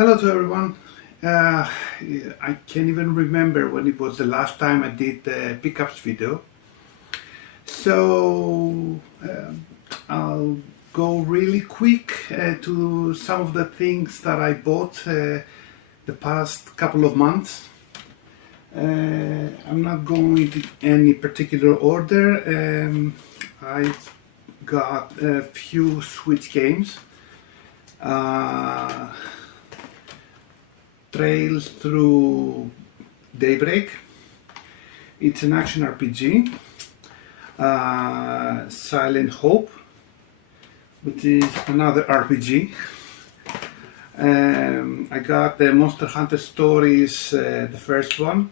Hello to everyone. I can't even remember when it was the last time I did the pickups video. So I'll go really quick to some of the things that I bought the past couple of months. I'm not going in any particular order. I got a few Switch games. Trails Through Daybreak. It's an action RPG. Silent Hope, which is another RPG. I got the Monster Hunter Stories, the first one.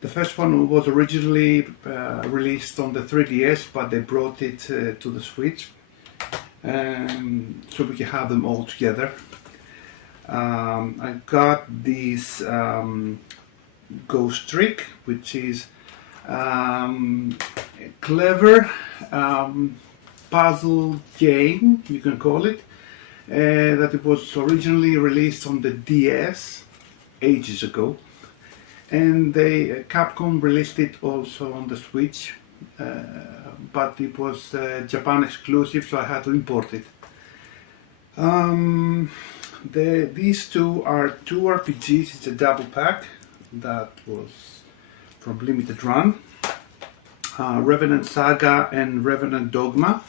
The first one was originally released on the 3DS, but they brought it to the Switch, so we can have them all together. I got this Ghost Trick, which is a clever puzzle game, you can call it, that it was originally released on the DS ages ago, and Capcom released it also on the Switch, but it was Japan exclusive, so I had to import it. These two are two RPGs. It's a double pack that was from Limited Run, Revenant Saga and Revenant Dogma,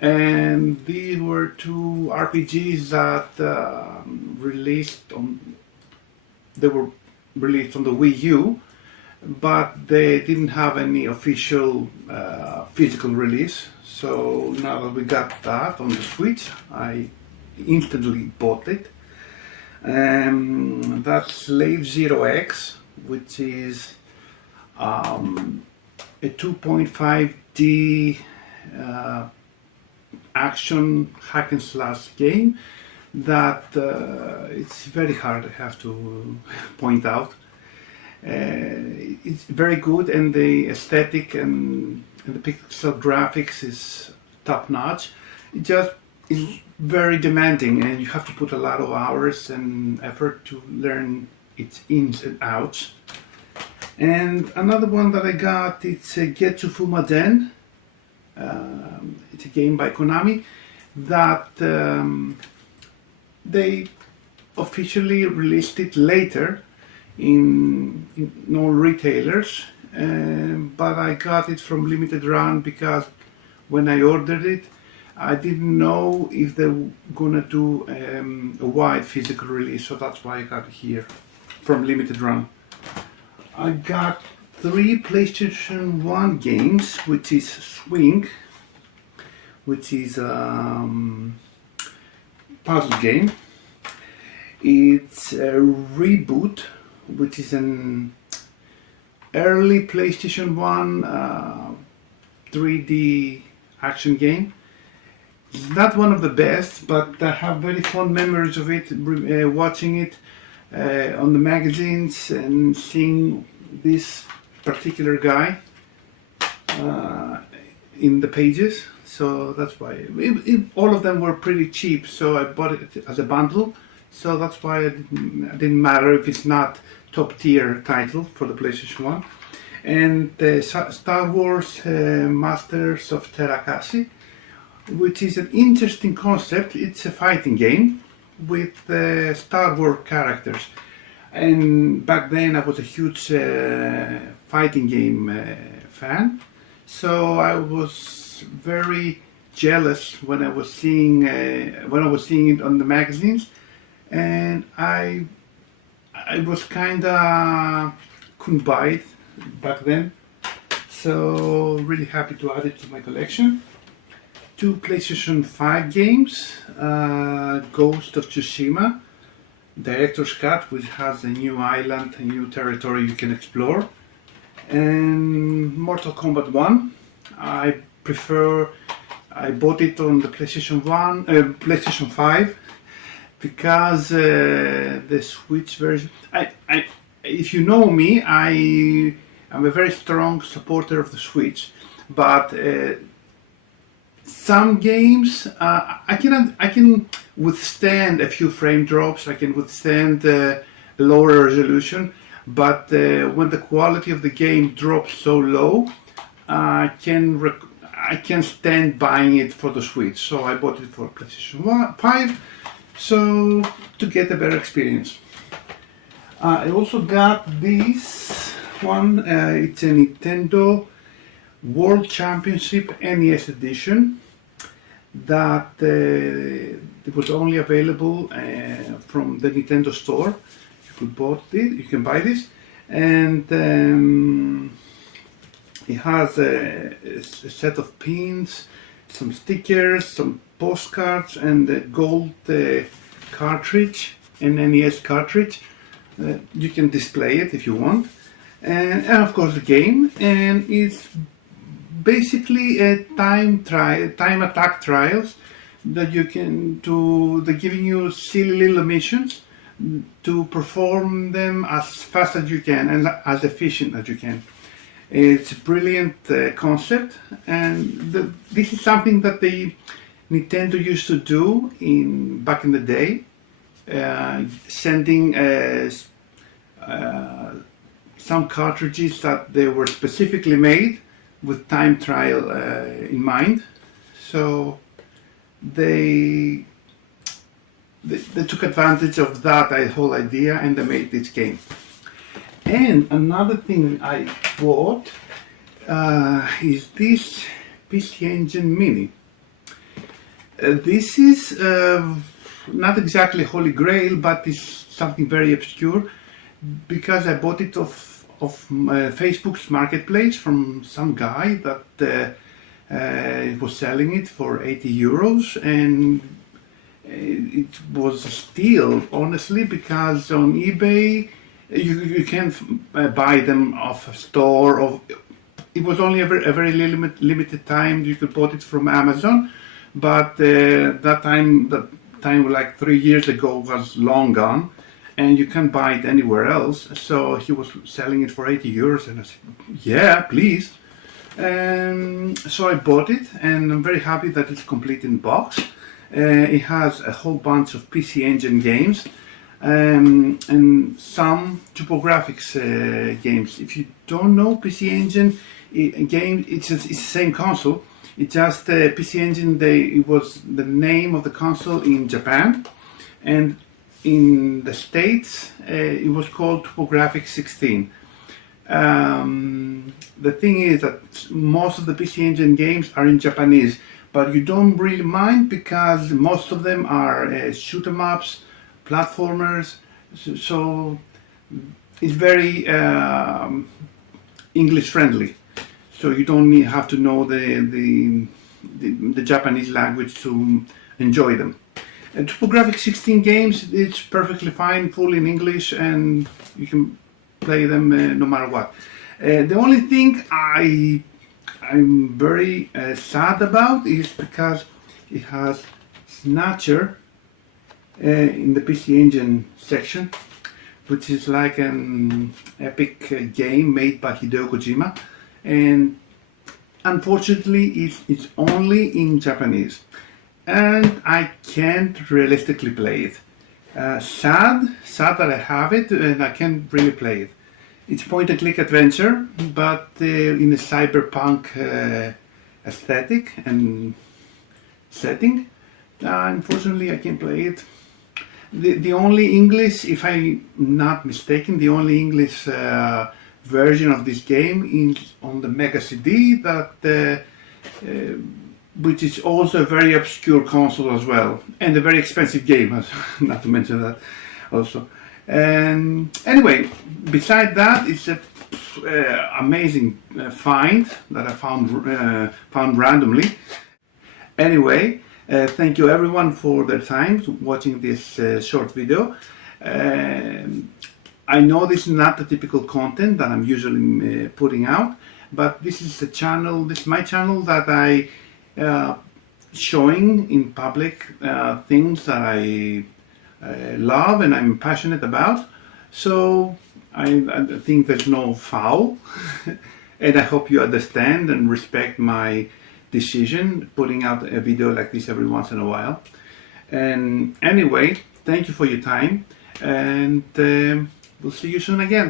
and these were two RPGs that they were released on the Wii U, but they didn't have any official physical release. So now that we got that on the Switch, I instantly bought it. That's Slave Zero X, which is a 2.5D action hack and slash game that it's very hard, I have to point out. It's very good, and the aesthetic and the pixel graphics is top notch. It just is very demanding, and you have to put a lot of hours and effort to learn its ins and outs. And another one that I got, it's Get to Fuma Den. It's a game by Konami that they officially released it later in all retailers, but I got it from Limited Run because when I ordered it, I didn't know if they were gonna do a wide physical release, so that's why I got it here from Limited Run. I got 3 PlayStation 1 games, which is Swing, which is a puzzle game. It's a Reboot, which is an early PlayStation 1 3D action game. It's not one of the best, but I have very fond memories of it, watching it on the magazines and seeing this particular guy in the pages. So that's why all of them were pretty cheap, so I bought it as a bundle. So that's why it didn't matter if it's not top tier title for the PlayStation 1. And Star Wars Masters of Terrai, which is an interesting concept. It's a fighting game with Star Wars characters, and back then I was a huge fighting game fan, so I was very jealous when I was seeing it on the magazines, and I was kinda couldn't buy it back then, so really happy to add it to my collection. 2 PlayStation 5 games, Ghost of Tsushima, Director's Cut, which has a new island, a new territory you can explore, and Mortal Kombat 1. I bought it on the PlayStation 5, because the Switch version, if you know me, I'm a very strong supporter of the Switch, but some games I can withstand a few frame drops. I can withstand lower resolution, but when the quality of the game drops so low, I can stand buying it for the Switch. So I bought it for PlayStation 5, so to get a better experience. I also got this one. It's a Nintendo World Championship NES edition that it was only available from the Nintendo store. You can buy this, and it has a set of pins, some stickers, some postcards, and a gold cartridge, an NES cartridge. You can display it if you want, and of course the game. And it's basically a time attack trials that you can do. They're giving you silly little missions to perform them as fast as you can and as efficient as you can. It's a brilliant concept, and this is something that the Nintendo used to do back in the day, sending some cartridges that they were specifically made with time trial in mind. So they took advantage of that whole idea, and they made this game. And another thing I bought is this PC Engine Mini. This is not exactly Holy Grail, but it's something very obscure, because I bought it off Facebook's marketplace from some guy that was selling it for 80 euros, and it was a steal, honestly, because on eBay you can't buy them off a store. It was only a very limited time you could bought it from Amazon, but that time like 3 years ago was long gone, and you can't buy it anywhere else. So he was selling it for 80 euros, and I said, yeah, please. So I bought it, and I'm very happy that it's complete in box. It has a whole bunch of PC Engine games, and some TurboGrafx games. If you don't know PC Engine game, it's the same console. It's just PC Engine. It was the name of the console in Japan, and in the States it was called TurboGrafx 16. The thing is that most of the PC Engine games are in Japanese, but you don't really mind, because most of them are shoot 'em ups, platformers, so it's very English friendly. So you don't have to know the Japanese language to enjoy them. And TurboGrafx 16 games, it's perfectly fine, full in English, and you can play them no matter what. The only thing I'm very sad about is because it has Snatcher in the PC Engine section, which is like an epic game made by Hideo Kojima, and unfortunately it's only in Japanese, and I can't realistically play it. Sad that I have it and I can't really play it. It's point-and-click adventure, but in a cyberpunk aesthetic and setting. Unfortunately, I can't play it. The only English, if I'm not mistaken, the only English version of this game is on the Mega CD, which is also a very obscure console as well, and a very expensive game, not to mention that also. And anyway, beside that, it's a amazing find that I found randomly. Anyway, thank you everyone for their time watching this short video. I know this is not the typical content that I'm usually putting out, but this is my channel that I showing in public things that I love and I'm passionate about. So I think there's no foul, and I hope you understand and respect my decision, putting out a video like this every once in a while. And anyway, thank you for your time, and we'll see you soon again.